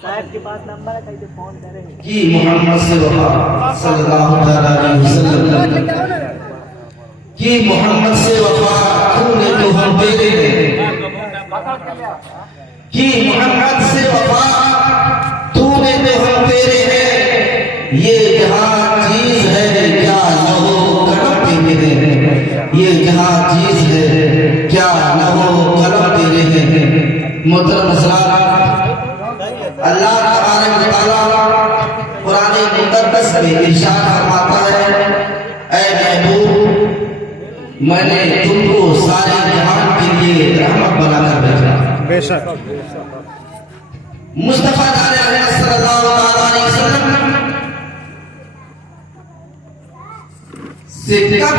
साहब के पास नंबर है, कहीं फोन करें कि मोहम्मद से वफा सल्लल्लाहु अलैहि वसल्लम कि मोहम्मद से वफा तूने तो हम तेरे हैं, कि मोहम्मद से वफा तूने तो हम तेरे हैं। ये जहां चीज है क्या लहो कलम तेरे हैं, ये जहां चीज है क्या लहो कलम तेरे हैं। मोहतरम अल्लाह तबारक व तआला कुरान मुक़द्दस में इरशाद फरमाता है, ऐ महबूब मैंने तुमको सारे जहान के लिए रहमत बनाकर भेजा। बेशक मुस्तफा सल्लल्लाहु अलैहि वसल्लम से कब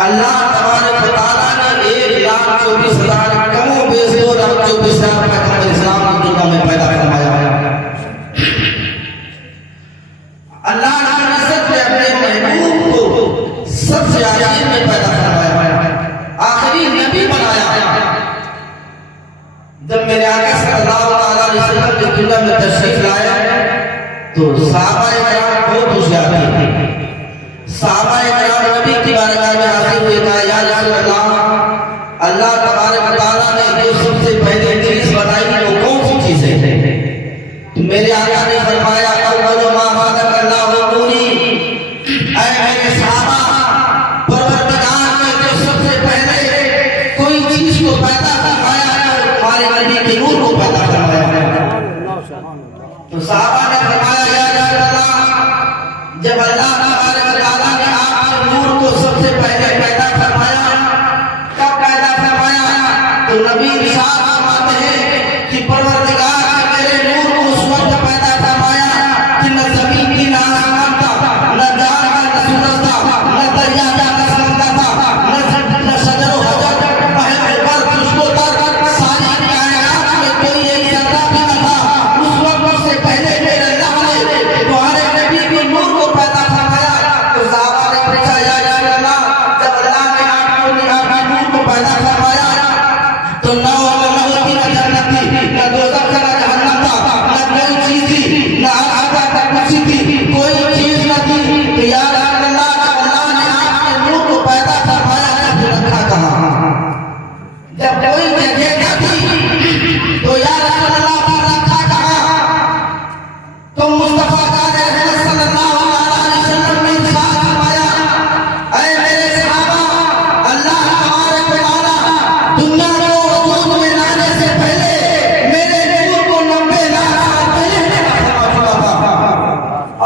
अल्लाह तबारक व तआला ने 1,24,000 कमो बेश 2,24,000 पैगंबर इस्लाम की दुनिया में पैदा फरमाया। अल्लाह ने अपने महबूब को सबसे आखिर में पैदा फरमाया, आखिरी नबी बनाया। जब मेरे आका सल्लल्लाहु अलैहि वसल्लम इस दुनिया में तशरीफ लाए तो सहाबाए किराम बहुत होशियार थे। सहाबाए किराम नबी की बारगाह में हाजिर हुए, कहा या रसूल अल्लाह, अल्लाह तबारक व तआला ने जो सबसे पहले चीज बताई वो कौन सी चीज है? तो मेरे आका ने फरमाया अव्वलु मा खलक़ अल्लाहु नूरी, ऐ मेरे सहाबा परवरदिगार ने जो सबसे पहले कोई चीज को पैदा फरमाया है हमारे नबी के नूर को पैदा फरमाया है। तो सहाबा ने फरमाया या रसूल अल्लाह, जब अल्लाह तबारक व तआला ने आपके नूर को सबसे पहले पैदा फरमाया, कब पैदा फरमाया? तो नबी इरशाद फरमाते हैं कि परवरदिगार ने मेरे नूर को उस वक्त पैदा फरमाया कि न जमीन की न आसमान था, न जान का न सूरज था, न दरिया का न समंदर था, न शजर व हजर महल पर खुशबू तक सारी कायनात में कोई एक जर्रा भी न था। उस वक्त से पहले मेरे अल्लाह ने तुम्हारे नबी के नूर को पैदा फरमाया। तो सहाबा ने पूछा या रसूल अल्लाह, जब अल्लाह ने आपके नूर को पैदा फरमाया तो न होती न जन्नत थी, न दोज़ख न जहन्नम था, न कोई चीज थी, न आगा तक कुछ थी, कोई चीज न थी। तो या रसूल अल्लाह, जब अल्लाह ने आपके नूर को पैदा फरमाया तो रखा कहाँ? जब कोई जगह न थी तो या रसूल अल्लाह रखा कहाँ? तो मुस्तफा सल्लल्लाहु अलैहि वसल्लम ने इरशाद फरमाया, ऐ मेरे सहाबा, अल्लाह तबारक व तआला दुनिया को वजूद में लाने से पहले मेरे नूर को 90 लाख साल पहले पैदा फरमा चुका था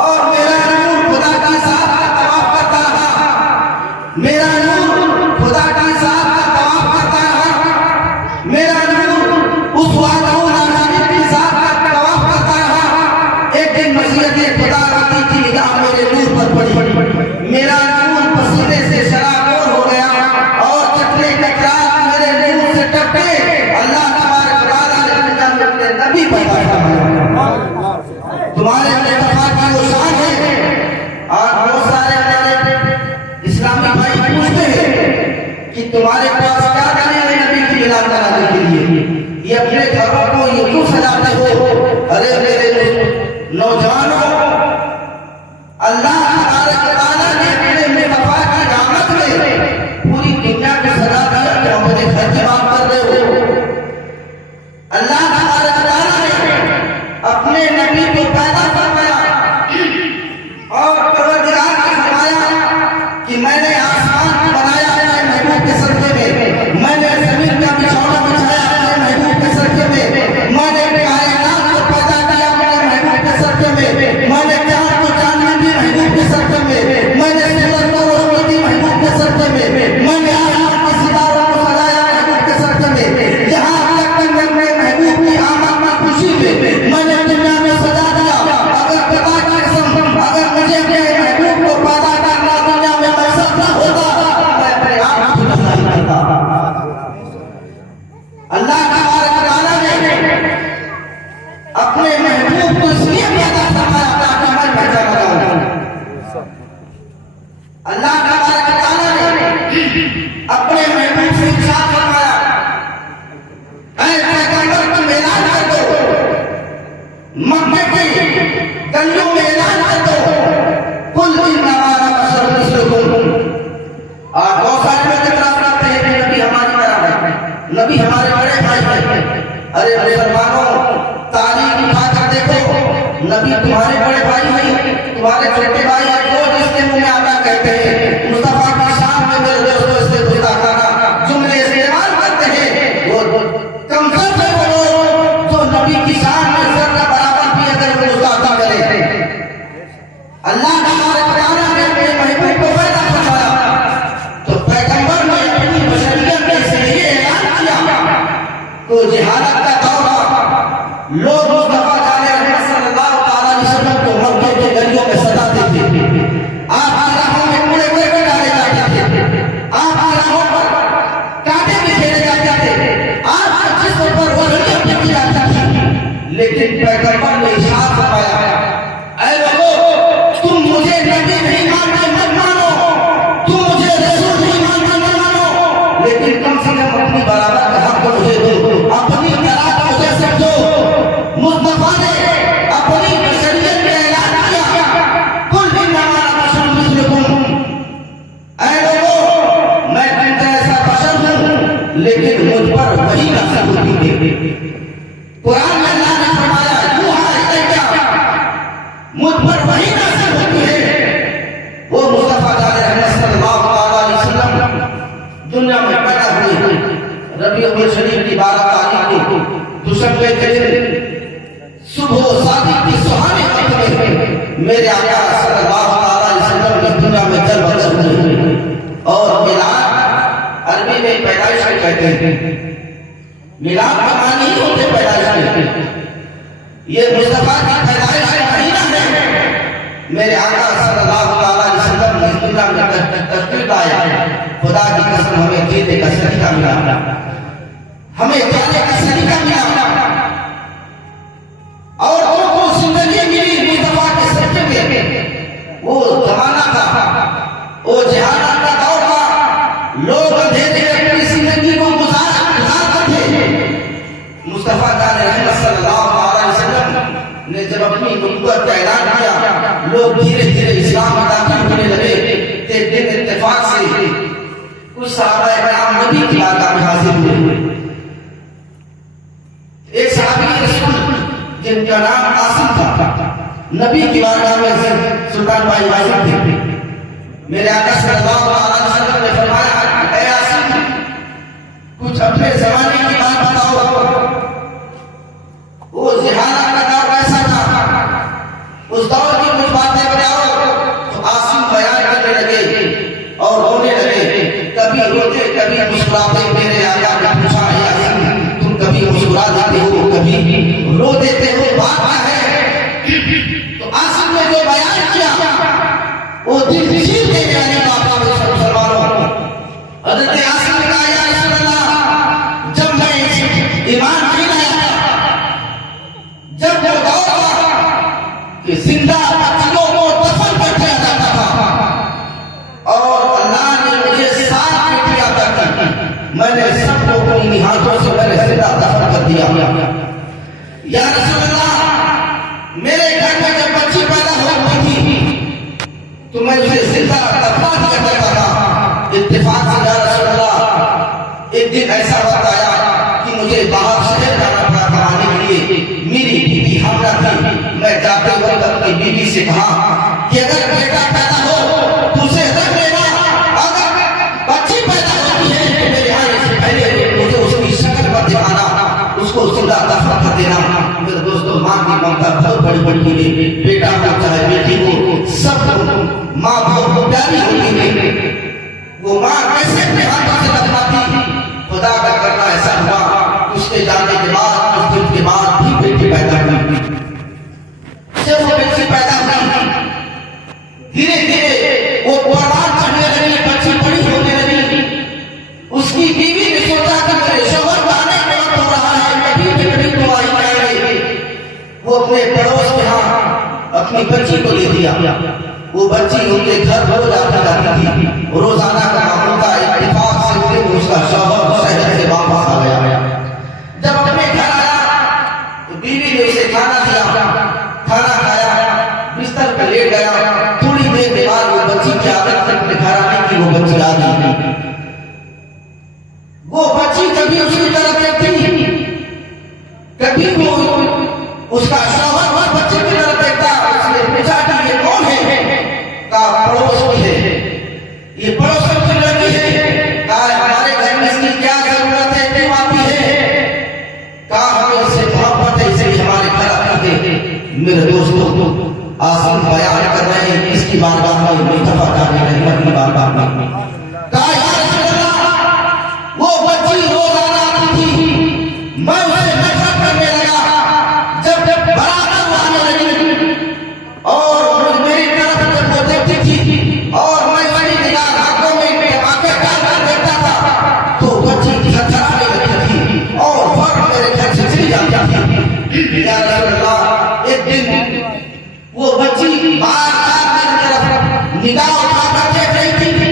और मेरा नूर खुदा की ज़ात का तवाफ करता रहा। मेरा नूर खुदा की ज़ात का तवाफ करता रहा। मेरा नूर उस वादों की ज़ात का तवाफ करता रहा। एक दिन मसीहत खुदा रब्बी की निगाह मेरे नूर पर पड़ी। मेरा नूर पसीने से शराबोर हो गया और चटने टकरार मेरे नूर से टपके। अल्लाह तबारक व तआला ने अपने नबी पैदा फरमाया। तुम्हारे मुस्तफा की वो शान है। और बहुत सारे हमारे इस्लामी भाई पूछते हैं कि तुम्हारे पास क्या करने हैं नबी की मिलाद कराने के लिए? ये अपने घरों को ये क्यों सजाते हो? अरे मेरे नौजवानों, अल्लाह तबारक व तआला ने अपने मुस्तफा की रहमत में पूरी दुनिया को सजा दिया कि अपने खर्च माफ कर रहे हो। अल्लाह तबारक व तआला ने अपने नबी को पैदा फरमाया और परवरदिगार ने फरमाया कि मैंने आसमान को बनाया अपने महबूब के सदके में, मैंने जमीन का बिछौना बिछाया अपने महबूब के सदके में, मैंने कायनात को पैदा किया अपने महबूब के सदके में, मैंने चांद को चांदनी दी महबूब के सदके में, मैंने सूरज को रोशनी दी महबूब के सदके में, मैंने आसमान के सितारों को सजाया महबूब के सदके में। यहाँ तक कि मैंने महबूब की आमद में खुशी में मैंने दुनिया में सजा दिया। अगर खुदा की कसम, अगर मुझे अपने महबूब को पैदा करना दुनिया में मैसर न होता मैं अपने आप को नहीं करता। अल्लाह तबारक व तआला ने अपने महबूब को इसलिए पैदा फरमाया ताकि मैं पहचाना जाऊं। अल्लाह तबारक व तआला ने अपने महबूब से इरशाद फरमाया, ऐ पैगंबर तुम ऐलान कर दो गलियों में ऐलान कर दो, कुल इन्नमा अना बशरुम मिस्लुकुम। और बहुत सारे लोग इतराज करते हैं कि नबी हमारी तरह है, नबी हमारे बड़े भाई हैं। अरे मुसलमानों, तारीख उठा कर देखो, नबी तुम्हारे बड़े भाई हैं, तुम्हारे छोटे भाई हैं। वो जिसके मुंह में आता कहते हैं मुस्तफा की शान में मेरे दोस्तों इससे गुस्ताखाना जुमले इस्तेमाल करते हैं, वो कम से कम वो लोग जो नबी की शान में जर्रा बराबर भी अगर वो गुस्ताखी करे। अल्लाह ने हमारे प्यारे ने अपने महबूब को पैदा फरमाया, तो पैगंबर ने अपनी बशरियत में इसलिए ऐलान किया तो जिहादत का दौर लोग मुस्तफा सल्लल्लाहु अलैहि वसल्लम को मक्के की गलियों में सताते थे, आपकी राहों में कूड़े करके डाले जाते थे, आपकी राहों पर कांटे बिखेरे जाते थे, आपके जिस्म पर वज़नियां फेंकी जाती थी। लेकिन पैगंबर ने इरशाद फरमाया, ऐ लोगों, तुम मुझे नबी नहीं मानते मत मानो, तुम मुझे रसूल नहीं मानते मत मानो, लेकिन कम से कम अपनी बराबर का हक तो मुझे दो, अपनी तरह का मुझे समझो। मुस्तफा ने अपनी बशरियत में ऐलान किया, कुल इन्नमा अना बशरुम मिस्लुकुम। ऐ लोगों, मैं तुम जैसा बशर हूं, लेकिन मुझ पर वही नाज़िल होती है। कुरान में अल्लाह ने फरमाया, यूहा इलैया, मुझ पर वही नाज़िल होती है। वो मुस्तफा सल्लल्लाहु अलैहि वसल्लम दुनिया में पैदा हुए रबीउल शरीफ की 12 तारीख को दुशंबे के दिन सुबह शादी की सुहाने वक्त में मेरे आका सल्लल्लाहु अलैहि वसल्लम की दुनिया में जन्म हुए। और मिलाद अरबी में पैदाइश कहते हैं, मिलाद का मानी ही होते पैदाइश में। ये मुस्तफा की पैदाइश का महीना है। मेरे आका सल्लल्लाहु अलैहि वसल्लम ने दुनिया में तशरीफ लाया। खुदा की कसम हमें जीने का सलीका मिला, हमें जाने का सलीका मिला, और उनको जिंदगी मिली मुस्तफा के सदके में। वो जमाना था, वो जिहाद का दौर था, लोग अंधेरे में अपनी जिंदगी को गुजारते थे। मुस्तफा सल्लल्लाहु अलैहि वसल्लम ने जब अपनी नबूवत का ऐलान किया, लोग धीरे धीरे इस्लाम में दाखिल होने लगे। एक दिन इत्तेफाक से कुछ सहाबाए किराम नबी की बारगाह में हाजिर हुए। एक सहाबी रसूल जिनका नाम आसिम था, नबी की बारगाह में सुल्तान भाई हाजिर थे। मेरे आका सल्लल्लाहु अलैहि वसल्लम ने फरमाया, ऐ आसिम, कुछ अपने जमाने की बात बताओ, वो जिहाद का दौर कैसा था, उस दौर की कुछ बातें बताओ। तो आसिम बयान करने लगे और रोने लगे, कभी रोते कभी मुस्कुराते। मेरे आका ने पूछा, ऐ आसिम, तुम कभी मुस्कुरा देते हो, कभी रो देते हो, बात क्या है? तो आसिम ने जो बयान किया वो दिल चीर के जाने का मुसलमानों। हज़रत आसिम ने कहा, या रसूल अल्लाह, जब मैं ईमान नहीं लाया, जब वो दौर था कि जिंदा बच्चियों को दफन कर दिया जाता था और अल्लाह ने मुझे 7 बेटियां अता की, मैंने सबको अपनी हाथों से मैंने जिंदा दफन कर दिया। या रसूल अल्लाह, मेरे घर में जब बच्ची पैदा होती थी तो मैं उसे जिंदा दफना किया करता था। इत्तेफाक से या रसूल अल्लाह, एक दिन ऐसा वक्त आया कि मुझे बाहर शहर जाना पड़ा कमाने के लिए। मेरी बीवी हामला थी। मैं जाते वक्त अपनी बीवी से कहा कि अगर बेटा पैदा हो तो उसे रख लेना, अगर बच्ची पैदा होती है तो मेरे आने से पहले मुझे उसकी शक्ल पर दिखाना, उसको जिंदा दफन कर देना। मेरे दोस्तों, माँ की ममता बहुत बड़ी होती है। बेटा हो चाहे बेटी हो, सब माँ बहुत प्यारी होती है। वो माँ कैसे अपने हाथों से दफनाती, खुदा का करना ऐसा हुआ, उसके जाने के बाद कुछ दिन के बाद भी बेटी पैदा हुई। जब वो बेटी पैदा हुई, धीरे धीरे वो परवान चढ़ने लगी, बच्ची बड़ी होने लगी। उसकी बीवी ने सोचा कि मेरे शौहर का आने का वक्त हो रहा है, कभी बेटी तो आई जाएगी। वो अपने पड़ोस के यहाँ अपनी बच्ची को ले दिया। वो बच्ची उनके घर रोज आती जाती थी। रोजाना का मामला था। इत्तेफाक से उसका शौहर शहर से वापस आ गया। जब अपने घर आया तो बीवी ने उसे खाना दिया, खाना खाया। गया। थोड़ी देर के बाद वो बच्ची की आदत अपने घर आने की वो बच्ची आ गई। वो बच्ची कभी उसकी तरफ देखती, कभी वो उसका शौहर उस बच्चे की तरफ देखता। उसने पूछा कि ये कौन है? कहा पड़ोस की है। ये पड़ोस की लड़की है। कहा हमारे घर में इसकी क्या जरूरत है, क्यों आती है? कहा हमें इससे मोहब्बत है, इसलिए हमारे घर आती है। मेरे दोस्तों, आसिम बयान कर रहे हैं इसकी बारगाह में मुस्तफा जाने रहमत की बारगाह में। कहा या रसूल अल्लाह, वो बच्ची रोजाना आती थी, मैं उसे नफरत करने लगा। जब बराबर आने लगी और मेरी तरफ जब वो देखती थी और मैं उसकी निगाह आंखों में आंखें डालकर देखता था तो बच्ची थरथराने लगती थी और फौरन मेरे घर से चली जाती थी। या रसूल अल्लाह, एक दिन वो बच्ची बार-बार मेरी तरफ निगाह उठाकर देख रही थी।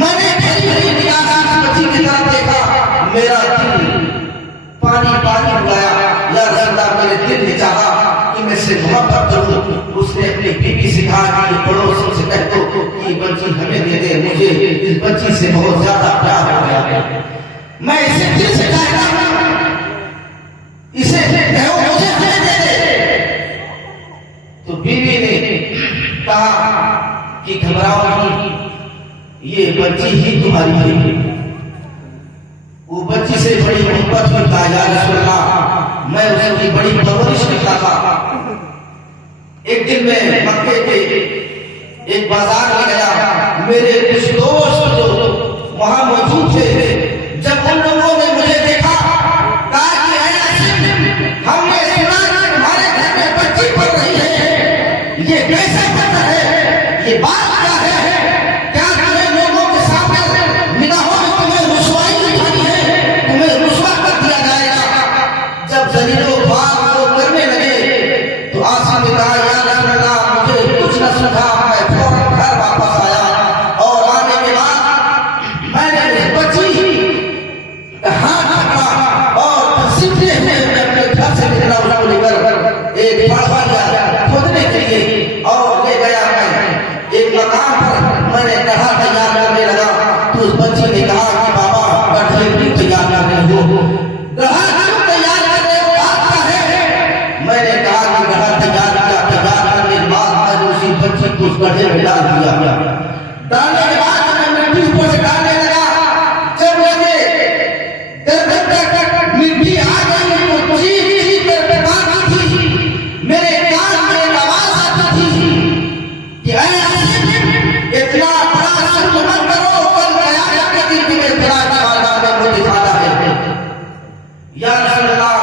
मैंने खड़ी खड़ी निगाह से उस बच्ची की तरफ देखा, मेरा दिल पानी पानी हो गया। या रसूल अल्लाह, मेरे दिल ने चाहा कि मैं इससे मोहब्बत करूं। उसने अपनी बीवी से कहा कि पड़ोसी से कह दो कि बच्ची हमें दे दे, मुझे इस बच्ची से बहुत ज्यादा प्यार हो गया है, मैं इसे दिल से चाहता हूं, इसे कहो मुझे हमें दे दे। तो बीवी ने कहा कि घबराओ नहीं, ये बच्ची ही तुम्हारी है। वो बच्ची से बड़ी मोहब्बत हुई। कहा या रसूल अल्लाह, मैं उसकी बड़ी परवरिश करता था। एक दिन मैं मक्के के एक बाजार में गया, मेरे कुछ दोस्त जो वहां मौजूद थे, जब उन लोगों ने मुझे देखा, कहा कि हमने सुना कि तुम्हारे घर में बच्ची पढ़ रही है, ये कैसे पता है, ये बात क्या है? क्या तुम्हें लोगों के सामने निगाहों में तुम्हें रुसवाई दिखानी है, तुम्हें रुसवा कर दिया जाएगा? जब जलीलो बात वो करने लगे तो आसिम ने कहा या रसूल अल्लाह, मुझे कुछ न सूझा। मैं फौरन घर वापस आया और आने के बाद मैंने उस बच्ची हाथ पकड़ा और सीधे हुए मैं अपने घर से निकला, उसको लेकर एक बड़ा लिया खोदने के लिए और ले गया। मैं एक मकान पर मैंने गड्ढा तैयार करने लगा तो उस बच्ची ने कहा कि बाबा गड्ढे क्यों तैयार कर रहे हो, गड्ढा क्यों तैयार कर रहे हो, बात क्या है? मैंने कहा कि गड्ढा तैयार किया, तैयार करने के बाद मैंने उसी बच्ची को उस गड्ढे में डाल दिया। डालने के बाद मैं मिट्टी ऊपर से डालने लगा। जब मुझे मिट्टी आ गई तो चीख कर पुकारती थी, मेरे कान में एक आवाज आती थी कि ऐ आसिम, इतना बड़ा शुक्र मत करो, कल क़यामत के दिन तुम्हें खुदा की बारगाह में मुझे दिखाना है। या रसूल अल्लाह,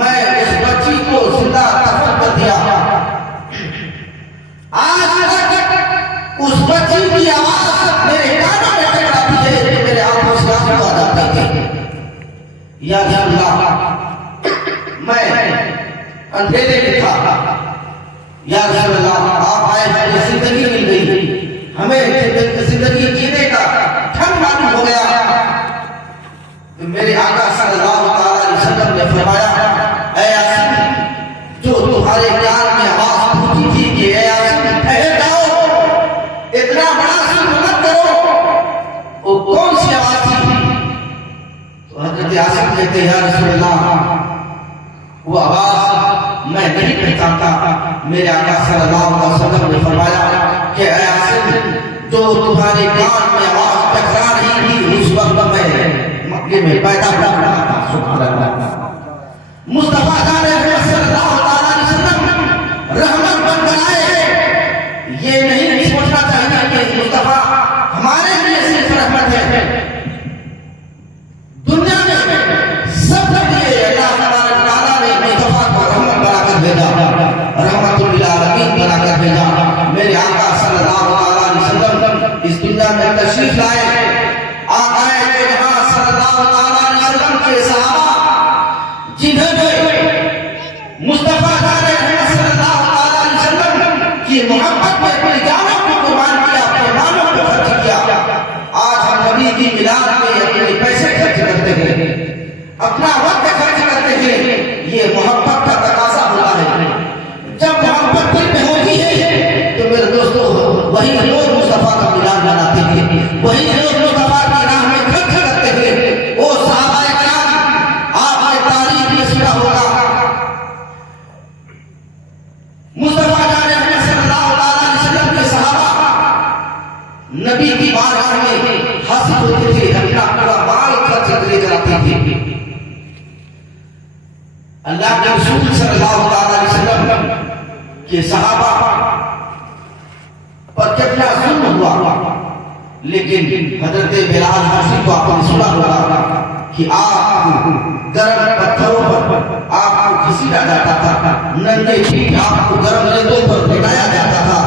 मैं उस बच्ची को जिंदा दफन कर दिया। आज तक उस बच्ची की आवाज मेरे कानों में टकराती है तो मेरे आंखों से आंसू आ जाते हैं। या अल्लाह, मैं अंधेरे में था। या रसूल अल्लाह, आप आए, हमें जिंदगी मिल गई, हमें जिंदगी जीने का ढंग मालूम हो गया। तो मेरे आका सल्लल्लाहु अलैहि वसल्लम ने फरमाया, ऐ आसिम, जो तुम्हारे कान में आवाज पूछी थी कि ऐ आसिम ठहर जाओ, इतना बड़ा शुक्र मत करो, वो कौन सी आवाज थी? तो हजरत आसिम कहते हैं या रसूल अल्लाह, वो आवाज मैं नहीं पहचानता। मेरे आका सल्लल्लाहु अलैहि वसल्लम ने फरमाया कि ऐ आसिम, जो तुम्हारे कान में आवाज टकरा रही थी उस वक्त मैं मक्के में पैदा हुआ था। सुभान अल्लाह, मुस्तफा सल्लल्लाहु अलैहि वसल्लम रहमत बनकर आए। ये नहीं सोचना चाहिए कि मुस्तफा हमारे लिए सिर्फ रहमत है, दुनिया में सबके लिए अल्लाह तआला ने मुस्तफा को रहमत बनाकर भेजा, रहमतुल लिल आलमीन बनाकर भेजा। मेरे आका सल्लल्लाहु अलैहि वसल्लम इस दुनिया में तशरीफ लाए। आका सल्लल्लाहु अलैहि वसल्लम के सहाबा जिन्होंने मुस्तफा सल्लल्लाहु अलैहि वसल्लम की मोहब्बत में अपनी जानों को कुर्बान किया, अपने मालों को खर्च किया, आज हम नबी की मिलाद में अपने पैसे खर्च करते हैं, अपना वक्त खर्च करते हैं। ये मोहब्बत का तकाजा होता है। जब मोहब्बत दिल में होती है तो मेरे सल्लल्लाहु अलैहि वसल्लम के सहाबा पर कितना जुल्म हुआ, लेकिन हजरत बिलाल हाफिज को आपने सुना होगा कि आप गर्म पत्थरों पर आपको घसीटा जाता था, नंगे पीठ आपको गर्म रेतों पर बिठाया जाता था,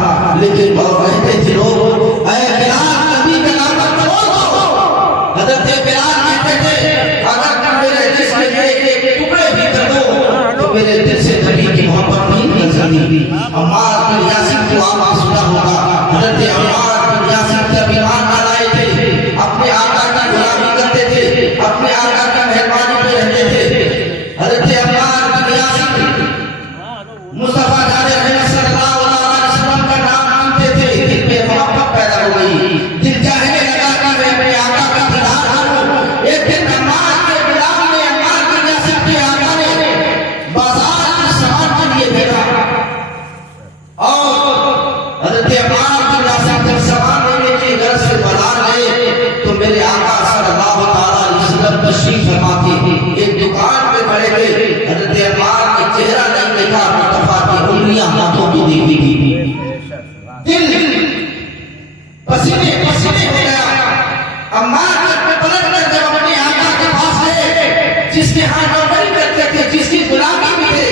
लेकिन वो कहते थे लोग ऐ बिलाल कभी कलाम करो। हजरत बिलाल कहते थे अगर तुम मेरे जिस्म के एक टुकड़े भी कर दो तो मेरे दिल से नबी की मोहब्बत नहीं निकल सकती। अम्मार बिन यासिर को आपने सुना होगा, हजरत अम्मार बिन यासिर जब ईमान न लाए थे, अपने आका की गुलामी करते थे, अपने आका की मेहरबानी पे रहते थे। हजरत अम्मार बिन यासिर मुस्तफा जाने रहमत सल्लल्लाहु अलैहि वसल्लम का नाम सुनते थे, दिल में मोहब्बत पैदा हो गई, दिल चाहने लगा कि मैं अपने आका का दीदार करूं। एक दिन अम्मार के गुलाम ने अम्मार बिन यासिर के आका ने बाजार में सामान के लिए भेजा और हजरत अम्मार बिन यासिर जब सामान लेने के घर से बाजार गए तो मेरे आका सल्लल्लाहु अलैहि वसल्लम तशरीफ फरमा थे, एक दुकान पे खड़े थे। हजरत अम्मार का चेहरा नहीं देखा, मुस्तफा की उंगलियां हाथों की देखी थी, दिल पसीने पसीने हो गया। अम्मार पे पलट कर जब अपने आका के पास गए जिसके हाथ नौकरी करते थे, जिसकी गुलामी भी थे,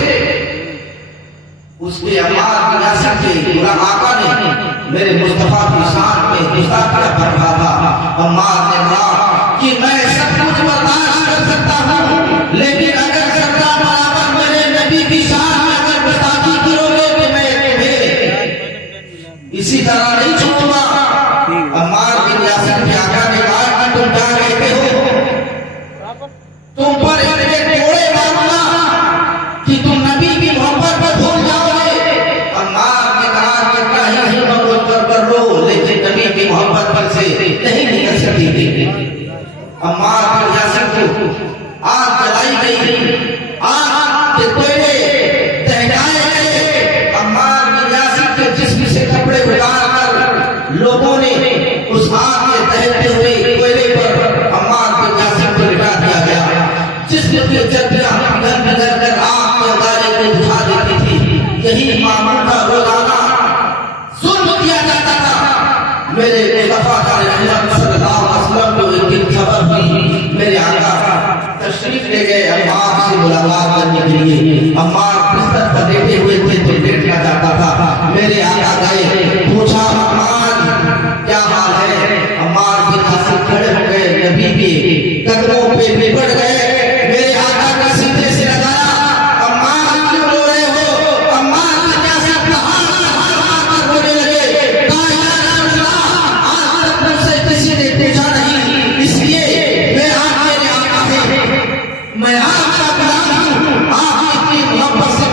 उसके अम्मार बिन यासिर के गुलाम आका ने मेरे मुस्तफा की शान में गुस्ताखियां कर रहा था। अम्मार ने कहा कि मैं सब कुछ बर्दाश्त कर सकता हूँ, लेकिन अगर सरकार बराबर मेरे नबी की शान में अगर बर्दाश्त करोगे तो मैं तुम्हें इसी तरह नहीं छोड़ूंगा। अम्मार बिन यासिर के आका ने कहा कि तुम क्या कहते हो, तुम पर इतने कोड़े मारूंगा कि तुम नबी की मोहब्बत पर भूल जाओगे। अम्मार ने कहा कि कहीं मोहब्बत कर लो, लेकिन नबी की मोहब्बत पर से नहीं निकल सकती थी। अम्मार बिन यासिर को आग जलाई गई, आग के कोयले दहकाए गए। अम्मार बिन यासिर के जिस्म से कपड़े उतार कर लोगों ने उस आग के दहकते हुए कोयले पर अम्मार बिन यासिर को लिटा दिया गया। जिस्म की चर्बियां पिघल पिघल कर आग के अंगारे को बुझा देती थी। यही मामूल का रोजाना जुल्म किया जाता था। मेरे मुस्तफा का रहमत सल्लल्लाहु अलैहि वसल्लम को एक दिन खबर हुई, मेरे आका तशरीफ ले गए अम्मार से मुलाकात करने के लिए। अम्मार बिस्तर पर लेटे हुए थे तो लेटना चाहता था, मेरे आका गए, पूछा अम्मार क्या हाल है। अम्मार बिन यासिर खड़े हो गए, नबी के कदमों पे लिपट गए, मेरे आका का सीधे से लगाया, अम्मार क्यों रो रहे हो। अम्मार बिन यासिर हाथ रोने लगे, कहा या रसूलल्लाह आज तक मुझसे किसी ने पूछा नहीं, इसलिए मैं आज मेरे आका से मैं आपका गुलाम हूं, आप इतनी मोहब्बत से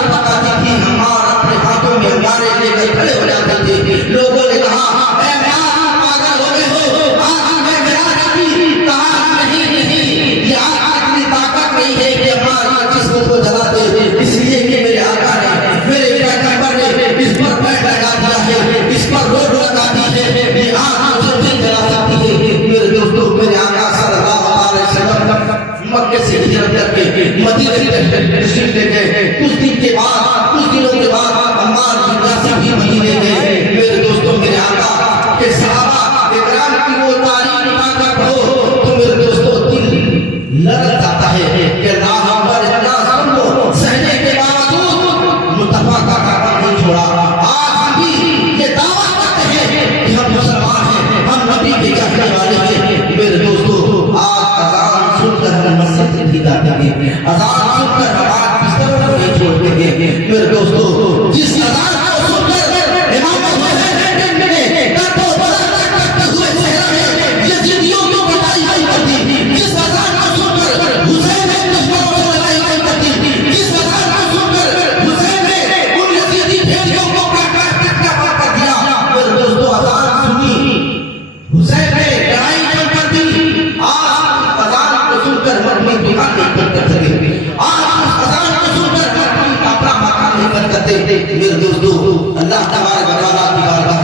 अजान पकाती थी, अम्मार अपने हाथों में अंगारे लेकर खड़े हो जाते थे। लोगों ने कहा, "ए अम्मार, पागल हो गए हो, आग में गिरा देती।" कहा, "नहीं नहीं, ये आग इतनी ताकत नहीं है कि अम्मार जिस्म को जला दे, इसलिए कि मेरे आका ने, मेरे पैगंबर ने इस पर पैर लगा दिया है, इस पर रोक लगा दी है, ये आग मुझे नहीं जला सकती है।" मेरे दोस्तों, मेरे आका सल्लल्लाहु अलैहि वसल्लम मक्के से हिजरत करके मदीने तशरीफ ले गए। कुछ दिनों के बाद अम्मार बिन यासिर भी मदीने गए। मेरे दोस्तों, मेरे आका के सहाबा इकराम की वो तारीफ उठाकर पढ़ो तो मेरे दोस्तों दिल लरज जाता है कि अल्लाह अकबर, इतना सुन लो, सहने के बावजूद मुस्तफा का काम नहीं छोड़ा। आज हम भी ये दावा करते हैं कि हम मुसलमान हैं, हम नबी के चाहने वाले हैं। मेरे दोस्तों, आज अजान सुनकर हम मस्जिद नहीं जाते हैं, अजान सुनकर हम बिस्तर पर नहीं छोड़ते हैं। मेरे दोस्तों, जिस अजान को सुनकर इमाम हुसैन ने कटो बदलना करते हुए चेहरा में यजीदियों को बधाई नहीं करती, जिस अजान को सुनकर हुसैन ने दुश्मनों को लड़ाई नहीं करती, जिस अजान को सुनकर हुसैन ने उन यजीदी भेड़ियों को काट कर दिया। मेरे दोस्तों, अजान सुनी, हुसैन ने लड़ाई नहीं कर दी। आज अजान को सुनकर मरनी दुकान नहीं कर सके, आज अजान को सुनकर मरनी अपना मकान नहीं कर सकते। मेरे दोस्तों, अल्लाह तबारक व तआला की बारगाह